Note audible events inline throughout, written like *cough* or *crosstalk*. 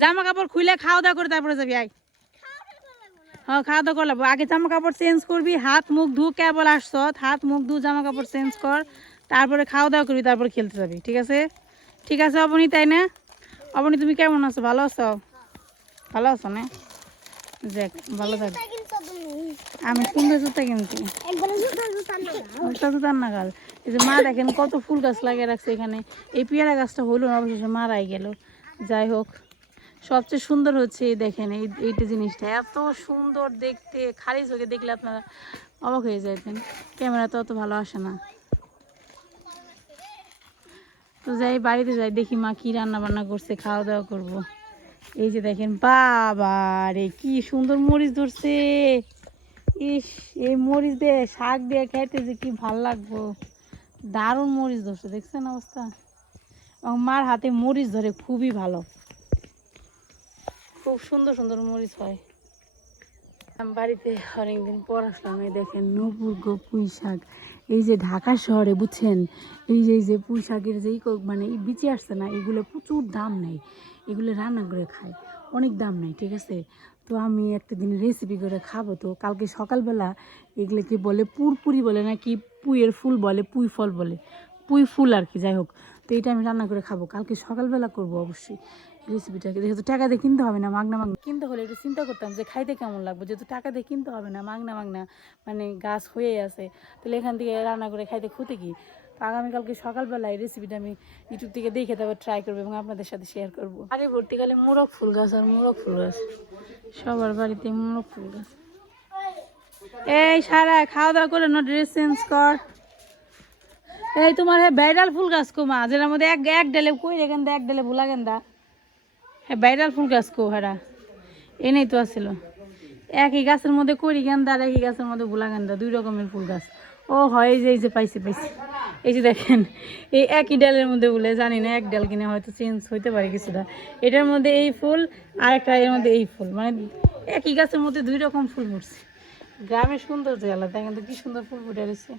জামা কাপড় খুলে খাওয়া দাওয়া করে তারপরে যাবি, আয়। হ্যাঁ খাওয়া দাওয়া করলাম আগে জামা কাপড় চেঞ্জ করবি, হাত, মুখ ধু, কেবল আসছ, হাত, মুখ ধু, জামা কাপড় চেঞ্জ কর, তারপরে খাওয়া দাওয়া করবি, তারপরে খেলতে যাবি, ঠিক আছে? ঠিক আছে, অবনি, তাই না? অবনি, তুমি কেমন আছো? ভালো আছো? ভালো আছো না? দেখ ভালো থাক। আমি সুন্দর জুতা কিনছি। ওটা তো রান্না এই যে মা দেখেন কত ফুল গাছ লাগিয়ে রাখছে এখানে। এই পেয়ারা গাছটা হলো না, অবশেষে মারাই গেল। যাই হোক। সবচেয়ে সুন্দর হচ্ছে এই দেখেন, এই, এইটা জিনিসটা। এত সুন্দর দেখতে, খালি চোখে দেখলে আপনারা অবাক হয়ে যাইতেন। ক্যামেরা তো অত ভালো আসে না। তো যাই, বাড়িতে যাই, দেখি মা কি রান্না বান্না করছে, খাওয়া দাওয়া করব। এই যে দেখেন, বাবা রে, কি সুন্দর মরিচ ধরছে। ইস, এই মরিচ দিয়ে, শাক দিয়ে খাইতে যে কি ভালো লাগবো। দারুণ মরিচ ধরছে, দেখছেন অবস্থা? এবং মার হাতে মরিচ ধরে খুবই ভালো। খুব সুন্দর সুন্দর মরিচ হয়। বাড়িতে অনেকদিন পর আসলাম, এই দেখেন নপুর গো পুঁই শাক। এই যে ঢাকা শহরে বুঝছেন, এই যে এই যে পুঁই শাকের যে ই মানে এই বিচে আসছে না, এগুলো প্রচুর দাম নেই। এগুলো রান্না করে খায়, অনেক দাম নেই, ঠিক আছে? তো আমি একটা দিন রেসিপি করে খাব, তো কালকে সকালবেলা এগুলো এগুলোকে বলে পুরপুরি বলে না কি পুইয়ের ফুল বলে, পুঁই ফল বলে। পুঁই ফুল আর কি, যাই হোক। তো এটা আমি রান্না করে খাব, কালকে সকালবেলা করব অবশ্যই। রেসিপিটাকে যেহেতু টাকা দিয়ে কিনতে হবে না, মাগনা মাগনা। কিনতে হলে একটু চিন্তা করতাম যে, খাইতে কেমন লাগবে? যেহেতু টাকা দিয়ে কিনতে হবে না, মাগনা মাগনা মানে গাছ হয়েই আছে। তাহলে এখান থেকে রান্না করে খাইতে খুঁতে কি? তো আগামীকালকে সকালবেলা এই রেসিপিটা আমি ইউটিউব থেকে দেখে তারপর ট্রাই করব এবং আপনাদের সাথে শেয়ার করব। আরে ভর্তিকালে মোরগ ফুল গাছ আর মোরগ ফুল গাছ। সবার বাড়িতে মোরগ ফুল গাছ। এই সারা, খাওয়া দাওয়া করে না ড্রেস চেঞ্জ কর। এই তোমার হ্যাঁ ভাইরাল ফুল গাছ কো মা, যেটার মধ্যে এক এক ডালে কই রেখেন এক ডালে ভুলা গেন্দা হ্যাঁ ভাইরাল ফুল গাছ কো হারা। এনেই তো আসছিল একই গাছের মধ্যে করি গেন্দা আর একই গাছের মধ্যে ভুলা গেন্দা, দুই রকমের ফুল গাছ। ও হয় যে, এই যে পাইছি পাইছি। এই যে দেখেন, এই একই ডালের মধ্যে বলে, জানি না, এক ডাল কিনে হয়তো চেঞ্জ হইতে পারে কিছুটা। এটার মধ্যে এই ফুল আর একটা এর মধ্যে এই ফুল। মানে একই গাছের মধ্যে দুই রকম ফুল ফুটছে গ্রামের সৌন্দর্য আলাদা, কিন্তু কি সুন্দর ফুল ফুটে রয়েছে।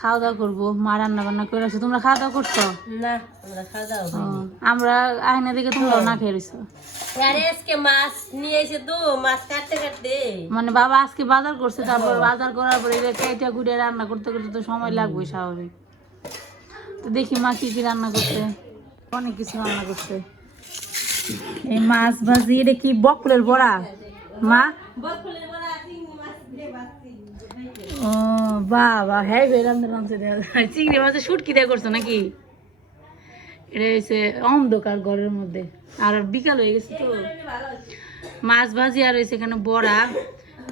খাওয়া দাওয়া করব মা রান্না বান্না করে আসো তোমরা খাওয়া দাওয়া করছ? না আমরা খাওয়া দাওয়া আমরা আয়না দেখে তোমরাও না খেয়ে রয়েছো আরে আজকে মাছ নিয়ে এসে তো মাছ কাটতে কাটতে। মানে বাবা আজকে বাজার করছে তারপর বাজার করার পরে কেটে গুড়ে রান্না করতে করতে তো সময় লাগবে স্বাভাবিক। তো দেখি মা কি কি রান্না করছে। অনেক কিছু রান্না করছে। এই মাছ ভাজি এটা কি বকলের বড়া? মা? ও বাবা হ্যাঁ বেরান্দ রামছে চিংড়ি মাছের শুটকি দিয়ে করছ নাকি? এটা হচ্ছে অন্ধকার ঘরের মধ্যে। আর বিকাল হয়ে গেছে তো। মাছ ভাজি আর হয়েছে এখানে বড়া।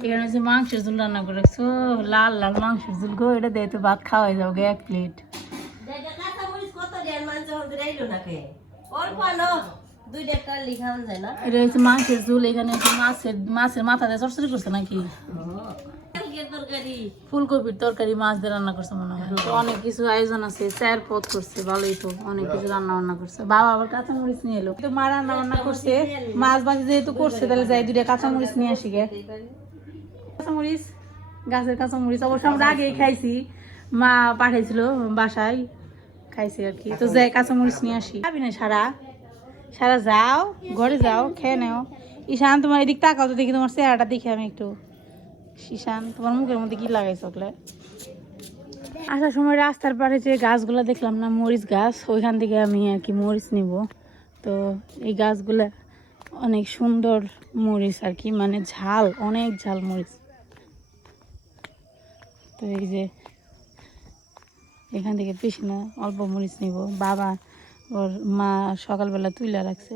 এখানে হচ্ছে মাংসের ঝোল রান্না করেছ লাল লাল মাংসের ঝোল। গো এটা দিয়ে তো ভাত খাওয়াই যাও গে এক প্লেট কে এটা হচ্ছে মাংসের ঝোল। এখানে মাছের মাছের মাথা দিয়ে চরচরি করছে নাকি? ফুলকপির তরকারি মাছ দিয়ে রান্না করছে মনে হয়। তো অনেক কিছু আয়োজন আছে চার পথ করছে ভালোই তো অনেক কিছু রান্না বান্না করছে। বাবা আবার কাঁচামরিচ নিয়ে এলো। তো মা রান্না বান্না করছে মাছ ভাজি যেহেতু করছে তাহলে যাই দুইটা কাঁচামরিচ নিয়ে আসি গে। কাঁচামরিচ গাছের কাঁচামরিচ অবশ্য আমরা আগেই খাইছি। মা পাঠাইছিল বাসায় খাইছি আর কি। তো যাই কাঁচামরিচ নিয়ে আসি। খাবি না সারা? সারা যাও ঘরে যাও খেয়ে নেও। ঈশান তোমার এদিক তাকাও তো দেখি তোমার চেহারাটা দেখে আমি একটু। ঈশান তোমার মুখের মধ্যে কি লাগাইছো ওগুলা? আসার সময় রাস্তার পাড়ে যে গাছগুলো দেখলাম না, মরিচ গাছ, ওইখান থেকে আমি আর কি মরিচ নিব। তো এই গাছগুলো অনেক সুন্দর মরিচ আর কি মানে ঝাল, অনেক ঝাল মরিচ। তো এই যে এখান থেকে বেশি না অল্প মরিচ নিব। বাবা ওর মা সকালবেলা তুলে রাখছে।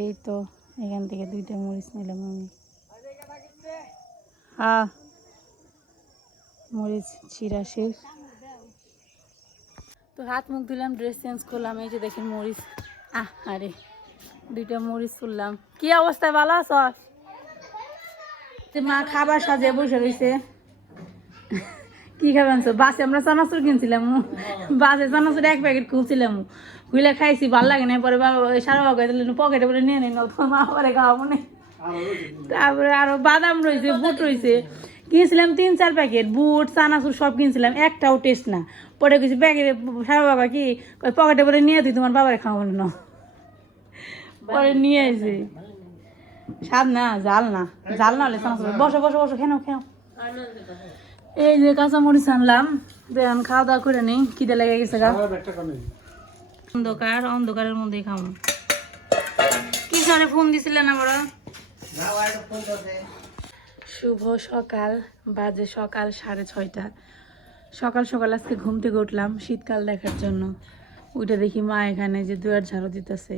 এই তো, এখান থেকে দুইটা মরিচ নিলাম আমি। হ্যাঁ মরিচ ছিঁড়া শেষ। তো হাত মুখ ধুলাম ড্রেস চেঞ্জ করলাম, এই যে দেখেন মরিচ। আহ, আরে, দুইটা মরিচ তুললাম। কি অবস্থায়, ভালো আছো মা খাবার সাজিয়ে বসে রয়েছে কি খাবেন? বাসে আমরা চানাচুর কিনছিলাম। বাসে চানাচুর এক প্যাকেট খুলছিলাম। খুলে খাইছি, ভালো লাগে না পরে বাবা সারা বাবা দিলেন পকেটে করে নিয়ে নিন মা পরে খাওয়াবো না। তারপরে আরও বাদাম রয়েছে বুট রয়েছে কিনছিলাম তিন, চার প্যাকেট বুট, চানাচুর সব কিনছিলাম, একটাও টেস্ট না। পরে কিছু প্যাকেটে সারা বাবা কি পকেটে পরে নিয়ে তুই তোমার বাবার খাওয়া না পরে নিয়ে এসে স্বাদ না, জাল না। জাল না হলে চানাচুর বসো বসো বসো খেনো পাবে এই যে কাঁচামরিচ আনলাম। দেখেন খাওয়া দাওয়া করে নেই খিদে লেগে গেছে গা। অন্ধকার অন্ধকারের মধ্যেই খাব। কি সরে ফোন দিছিলেন আবার শুভ সকাল বাজে সকাল সাড়ে ছয়টা। সকাল সকাল আজকে ঘুম থেকে উঠলাম শীতকাল দেখার জন্য। উঠে দেখি মা এখানে যে দুয়ার ঝাড়ু দিতেছে।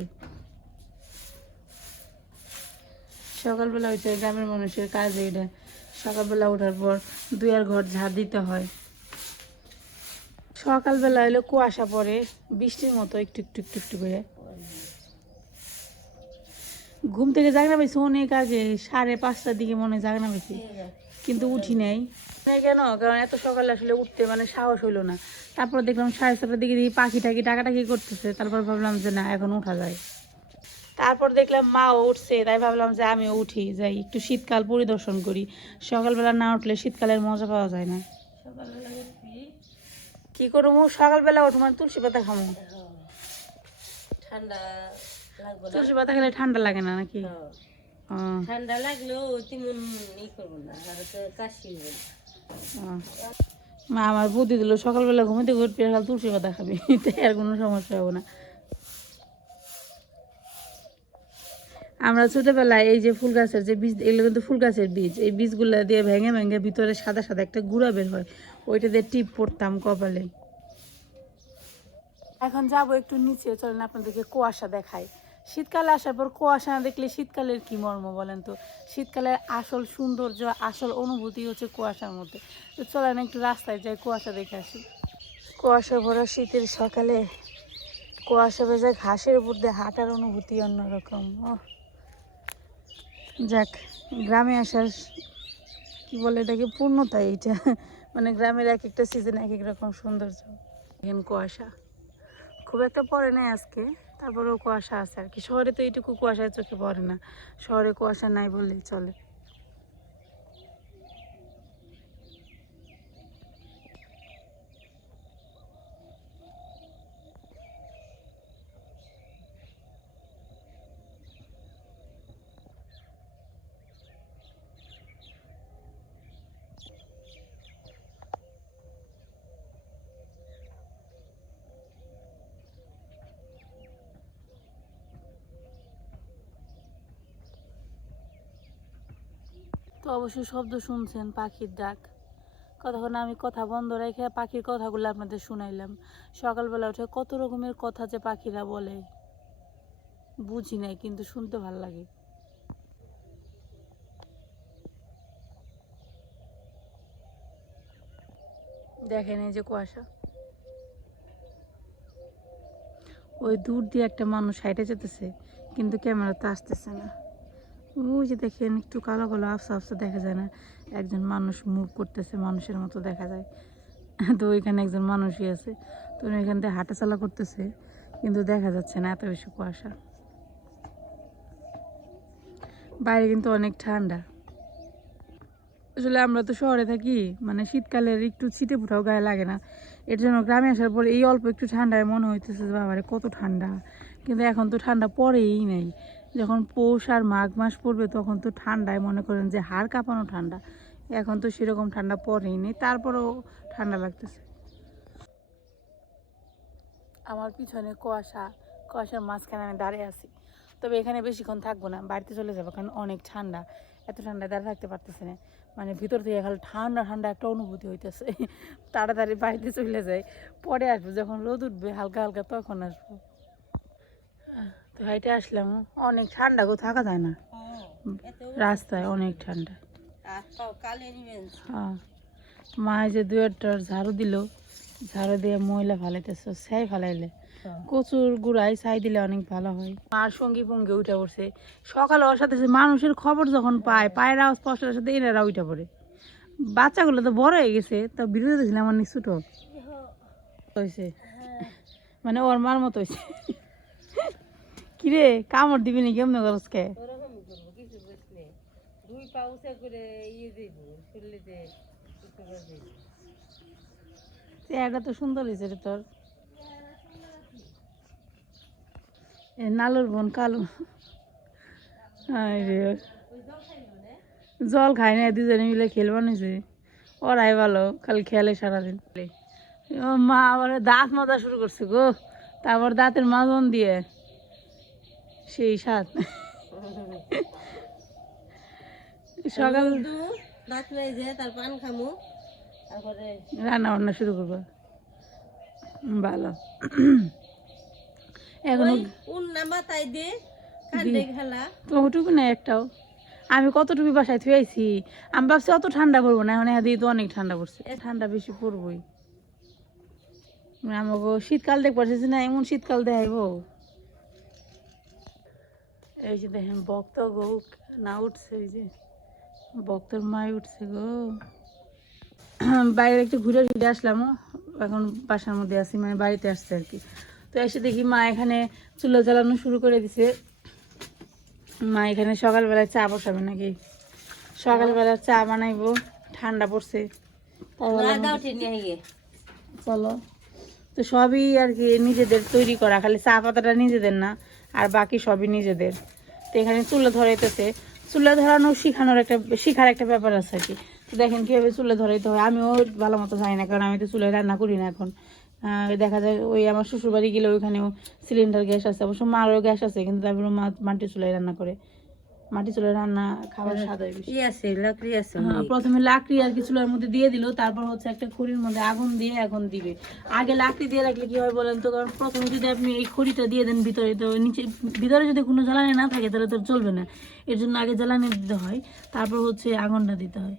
সকালবেলা হচ্ছে গ্রামের মানুষের কাজ এটা সকালবেলা ওঠার পর দুয়ার ঘর ঝাড় দিতে হয়। সকালবেলা এলো কুয়াশা পড়ে বৃষ্টির মতো একটু একটু একটু একটু করে। ঘুম থেকে জাগনা পেয়েছি অনেক আগে, সাড়ে পাঁচটার দিকে মনে জাগনা পেয়েছি কিন্তু উঠি নাই। কেন? কারণ এত সকালে আসলে উঠতে মানে সাহস হইল না। তারপর দেখলাম সাড়ে ছটার দিকে দেখি পাখি টাকি টাকাটাকি করতেছে, তারপর ভাবলাম যে না, এখন উঠা যায়। তারপর দেখলাম মাও উঠছে তাই ভাবলাম যে আমিও উঠি যাই একটু শীতকাল পরিদর্শন করি। সকালবেলা না উঠলে শীতকালের মজা পাওয়া যায় না। কি করব? সকালবেলা উঠবো মানে তুলসী পাতা খামো ঠান্ডা তুলসী পাতা খেলে ঠান্ডা লাগে না নাকি? হ্যাঁ। ঠান্ডা লাগলেও তেমন ই করব না আর কাশি। মা আমার বুদ্ধি দিল সকালবেলা ঘুমিতে খালি তুলসী পাতা খাবি তাই আর কোনো সমস্যা হবে না। আমরা ছোটবেলায় এই যে ফুল গাছের যে বীজ, এগুলো কিন্তু ফুল গাছের বীজ। এই বীজগুলো দিয়ে ভেঙে ভেঙে ভিতরে সাদা সাদা একটা গুঁড়া বের হয়। ওইটা দিয়ে টিপ পড়তাম কপালে। এখন যাব একটু নিচে, চলেন আপনাদেরকে কুয়াশা দেখাই। শীতকালে আসার পর কুয়াশা না দেখলে শীতকালের কি মর্ম বলেন তো? শীতকালের আসল সৌন্দর্য, আসল অনুভূতি হচ্ছে কুয়াশার মধ্যে। তো চলেন একটু রাস্তায় যাই, কুয়াশা দেখে আসি। কুয়াশা ভরা শীতের সকালে, কুয়াশা ভেজা ঘাসের উপর দিয়ে হাঁটার অনুভূতি অন্যরকম। ওহ। যাক গ্রামে আসার কি বলে এটাকে পূর্ণতা এইটা। *laughs* মানে গ্রামের এক একটা সিজন এক এক রকম সৌন্দর্য। এখন কুয়াশা। খুব একটা পড়ে নাই আজকে তারপরেও কুয়াশা আছে আর কি। শহরে তো এইটুকু কুয়াশায় চোখে পড়ে না। শহরে কুয়াশা নাই বললেই চলে। তো অবশ্যই শব্দ শুনছেন পাখির ডাক। কতক্ষণ আমি কথা বন্ধ রেখে পাখির কথাগুলো আপনাদের শুনাইলাম। সকালবেলা উঠে কত রকমের কথা যে পাখিরা বলে। বুঝি নাই, কিন্তু শুনতে ভালো লাগে। দেখেন এই যে কুয়াশা। ওই দূর দিয়ে একটা মানুষ হাইটে যেতেছে, কিন্তু ক্যামেরাতে আসতেছে না। ওই যে দেখেন, একটু কালো কালো আফসা আফসা দেখা যায় না? একজন মানুষ মুভ করতেছে, মানুষের মতো দেখা যায়। তো ওইখানে একজন মানুষই আছে। তো ওইখান থেকে হাঁটাচলা করতেছে, কিন্তু দেখা যাচ্ছে না, এত বেশি কুয়াশা। বাইরে কিন্তু অনেক ঠান্ডা। আসলে আমরা তো শহরে থাকি মানে শীতকালের একটু ছিটে ফুটাও গায়ে লাগে না। এর জন্য গ্রামে আসার পর এই অল্প একটু ঠান্ডায় মনে হইতেছে যে, বাবারে, কত ঠান্ডা। কিন্তু এখন তো ঠান্ডা পরেই নেই। যখন পৌষ আর মাঘ মাস পড়বে, তখন তো ঠান্ডায় মনে করেন যে হাড় কাঁপানো ঠান্ডা। এখন তো সেরকম ঠান্ডা পড়েই নেই তারপরেও ঠান্ডা লাগতেছে। আমার পিছনে কুয়াশা, কুয়াশার মাঝখানে আমি দাঁড়িয়ে আছি। তবে এখানে বেশিক্ষণ থাকব না, বাড়িতে চলে যাব, কারণ অনেক ঠান্ডা। এত ঠান্ডায় দাঁড়িয়ে থাকতে পারতেছে না। মানে ভিতর থেকে খালি ঠান্ডা ঠান্ডা একটা অনুভূতি হইতেছে। তাড়াতাড়ি বাড়িতে চলে যাই, পরে আসব, যখন রোদ উঠবে, হালকা হালকা তখন আসব। তো হাইটে আসলাম অনেক ঠান্ডা গো থাকা যায় না। রাস্তায় অনেক ঠান্ডা। হ্যাঁ মা যে দু একটা ঝাড়ু দিল ঝাড়ু দিয়ে ময়লা ফালাইতেছে ছাই ফালাইলে। কচুর গুড়াই ছাই দিলে অনেক ভালো হয়। মার সঙ্গী পঙ্গে উঠে পড়ছে। সকালে ওর সাথে মানুষের খবর যখন পায় পায়ের আওয়াজ স্পষ্টের সাথে এনারা উঠে পড়ে। বাচ্চাগুলো তো বড় হয়ে গেছে তা বিরোধী ছিলাম অনেক ছোট হয়েছে মানে ওর মার মতো হয়েছে কিরে কামড় দিবি নি কেমনে করস কে? করে ইয়ে দিব শুনলিতে চেহারাটা তো সুন্দর হয়েছে রে তোর। এ নালুর বোন কালো। জল খায় না? দুজনে মিলে খেলবা নিছে ওরাই ভালো খালি খেলে সারাদিন। ও মা আবার দাঁত মাজা শুরু করছে গো। তারপর দাঁতের মাজন দিয়ে। সেই সাত সকাল রান্না বান্না শুরু করব। ভালো। এখন ওটুকু না একটাও। আমি কতটুকু বাসায় থুয়েছি আমি ভাবছি অত ঠান্ডা পড়ব না এখন এদিকে তো অনেক ঠান্ডা পড়ছে। ঠান্ডা বেশি পড়বই। আমাকে শীতকাল দেখ পারছি না এমন শীতকাল দেখাইব। এই যে দেখেন বক্ত গো না উঠছে এই যে বক্তর মাই উঠছে গো। বাইরে একটু ঘুরে ফিরে আসলাম এখন বাসার মধ্যে আছি মানে বাড়িতে আসছে আর কি। তো এসে দেখি মা এখানে চুলো জ্বালানো শুরু করে দিছে। মা এখানে সকালবেলায় চা বসাবে নাকি? সকালবেলা চা বানাইবো ঠান্ডা পড়ছে। চলো। তো সবই আর কি নিজেদের তৈরি করা খালি চা পাতাটা নিজেদের না আর বাকি সবই নিজেদের। তো এখানে চুলা ধরাইতেছে। চুলে ধরানো শিখানোর একটা, শিখার একটা ব্যাপার আছে আর কি। তো দেখেন কীভাবে চুলে ধরাইতে হয়। আমিও ভালো মতো জানি না, কারণ আমি তো চুলায় রান্না করি না এখন। দেখা যায় ওই আমার শ্বশুরবাড়ি গেলে ওইখানেও সিলিন্ডার গ্যাস আছে, অবশ্য মারও গ্যাস আছে, কিন্তু তারপরে মা মাটির চুলায় রান্না করে। চুলায় রান্না খাবার স্বাদ হয় বেশি আছে লাকড়ি আছে হ্যাঁ, প্রথমে লাকড়ি আর কি চুলার মধ্যে দিয়ে দিল তারপর হচ্ছে একটা খড়ির মধ্যে আগুন দিয়ে এখন দিবে। আগে লাকড়ি দিয়ে রাখলে কি হয় বলেন তো? কারণ প্রথমে যদি আপনি এই খড়িটা দিয়ে দেন ভিতরে তো নিচে ভিতরে যদি কোনো জ্বালানি না থাকে তাহলে তো চলবে না। এর জন্য আগে জ্বালানি দিতে হয় তারপর হচ্ছে আগুনটা দিতে হয়।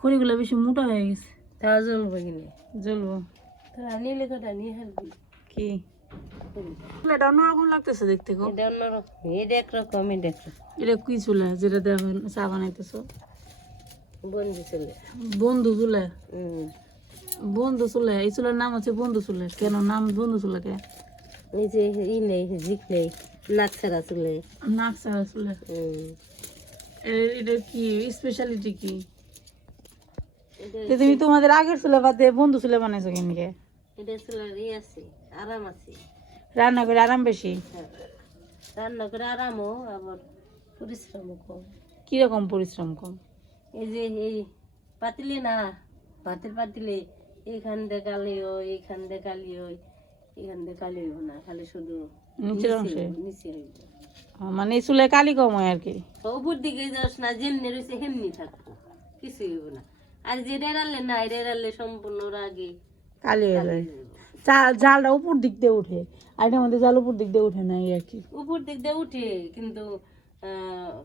খড়িগুলো বেশি মোটা হয়ে গেছে। তাও জ্বলবো কিনে? জ্বলবো। তোরা নিলে কটা নিয়ে হারবি কি? চুলাটা অন্যরকম লাগতেছে দেখতে এটা অন্যরকম এটা একরকম এটা একরকম। এটা কি চুলা? যেটা দেখুন চা বানাইতেছো। বন্ধু চলে। বন্ধু চুলা? বন্ধু চুলা এই চুলার নাম হচ্ছে বন্ধু চুলা। কেন? নাম বন্ধু চুলা কে? এই যে ই নেই জিক নেই নাক ছাড়া চলে। নাক ছাড়া চুলা। এটা কি? স্পেশালিটি কি? তুমি তোমাদের আগের চুলা বাদ দিয়ে বন্ধু চুলা বানাইছো কেন কে? এটা চুলার ই আছে আরাম আছে। রান্না করে আরাম বেশি? হ্যাঁ। রান্না করে আরামও আবার পরিশ্রমও কম। কীরকম পরিশ্রম কম? এই যে এই পাতিলে না ভাতের পাতিলে এইখান দিয়ে কালিও এইখান দিয়ে কালিও এইখান দিয়ে কালিও না খালি শুধু নিচের অংশে? নিচে হইব। মানে চুলায় কালি কম হয় আর কি? উপর দিকে যাস না যেমনি রয়েছে হেমনি থাকব কিছু হইব না। আর যে রেড়ালে না রেড়ালে সম্পূর্ণ রাগে কালি হয়ে যায়। জালটা উপর দিক দিয়ে উঠে। আর এটার মধ্যে জাল উপর দিক দিয়ে উঠে না এই আর কি। উপর দিক দিয়ে উঠে কিন্তু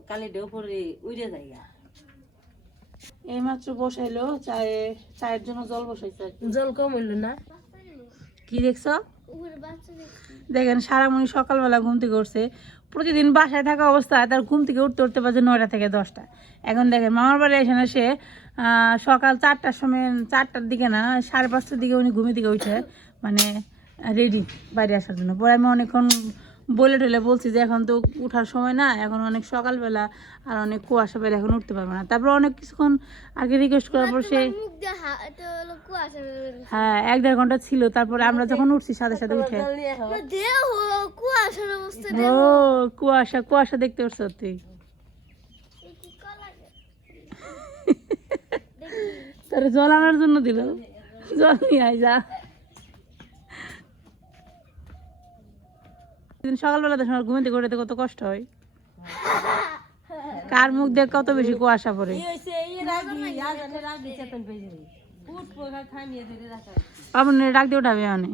কালিটা উপরে উড়ে যায় এই মাত্র বসাইলো চায়ে চায়ের জন্য জল বসাইছে জল কম হইল না? কি দেখছ? দেখেন সারামণি সকালবেলা ঘুম থেকে উঠছে। প্রতিদিন বাসায় থাকা অবস্থায় তার ঘুম থেকে উঠতে উঠতে পারছে নয়টা থেকে দশটা। এখন দেখেন মামার বাড়ি এসে না সে সকাল চারটার সময় চারটার দিকে না সাড়ে পাঁচটার দিকে উনি ঘুমিয়ে থেকে উঠে। মানে রেডি বাইরে আসার জন্য। পরে আমি অনেকক্ষণ বলে টলে বলছি যে এখন তো উঠার সময় না এখন অনেক সকালবেলা আর অনেক কুয়াশা পেলে এখন উঠতে পারবে না। তারপর অনেক কিছুক্ষণ আগে রিকোয়েস্ট করার পর সে হ্যাঁ এক দেড় ঘণ্টা ছিল তারপরে আমরা যখন উঠছি সাথে সাথে উঠে। ও কুয়াশা কুয়াশা দেখতে পাচ্ছ তুই তোর জল আনার জন্য দিল। জল নিয়ে আয় যা। দিন সকালবেলা তো সময় ঘুমিতে ঘুরতে কত কষ্ট হয়। কার মুখ দিয়ে কত বেশি কুয়াশা পড়ে। ডাক দিয়ে উঠাবে অনেক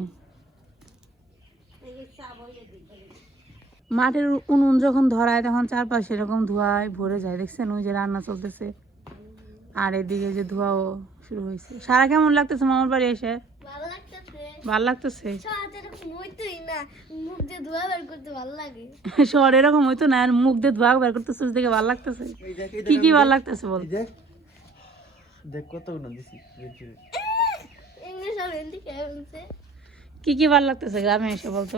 মাটির উনুন যখন ধরায় তখন চারপাশে এরকম ধোঁয়ায় ভরে যায়। দেখছেন ওই যে রান্না চলতেছে। আর এদিকে যে ধোঁয়াও শুরু হয়েছে। সারা কেমন লাগতেছে মামার বাড়ি এসে? ভালো লাগতেছে? শহর *laughs* এরকম হইতো না আর মুখ দিয়ে ধোঁয়া বের করতেছে দেখে ভালো লাগতেছে। কি কি ভালো লাগতেছে বল। দেখ। দেখ কতগুলো দিছি কি কি ভালো লাগতেছে গ্রামে এসে বলতো?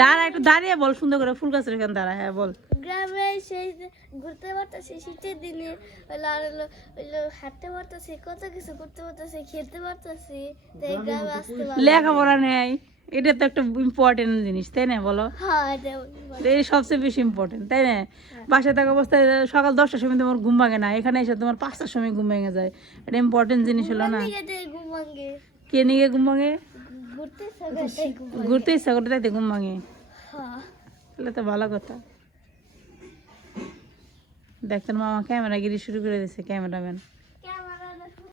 দাঁড়া একটু দাঁড়িয়ে বল সুন্দর করে ফুল গাছের এখানে দাঁড়া হ্যাঁ বল। গ্রামে সেই যে ঘুরতে পারতেছি শীতের দিনে হলো হাঁটতে পারতেছি কত কিছু করতে পারতেছি খেলতে পারতেছি তাই গ্রামে আসতে লেখাপড়া নেই এটা তো একটা ইম্পর্টেন্ট জিনিস তাই না বলো? হ্যাঁ এই সবচেয়ে বেশি ইম্পর্টেন্ট তাই না? বাসায় থাকা অবস্থায় সকাল দশটার সময় তোমার ঘুম ভাঙে না এখানে এসে তোমার পাঁচটার সময় ঘুম ভেঙে যায় এটা ইম্পর্টেন্ট জিনিস হলো না। কে নিয়ে ঘুম ভাঙে? ঘুরতে দেখ মাঙে। ইচ্ছা তাইতে ঘুম ভাঙে হ্যাঁ। তাহলে তো ভালো কথা। দেখতেন মামা ক্যামেরা গিরি শুরু করে দিয়েছে ক্যামেরাম্যান।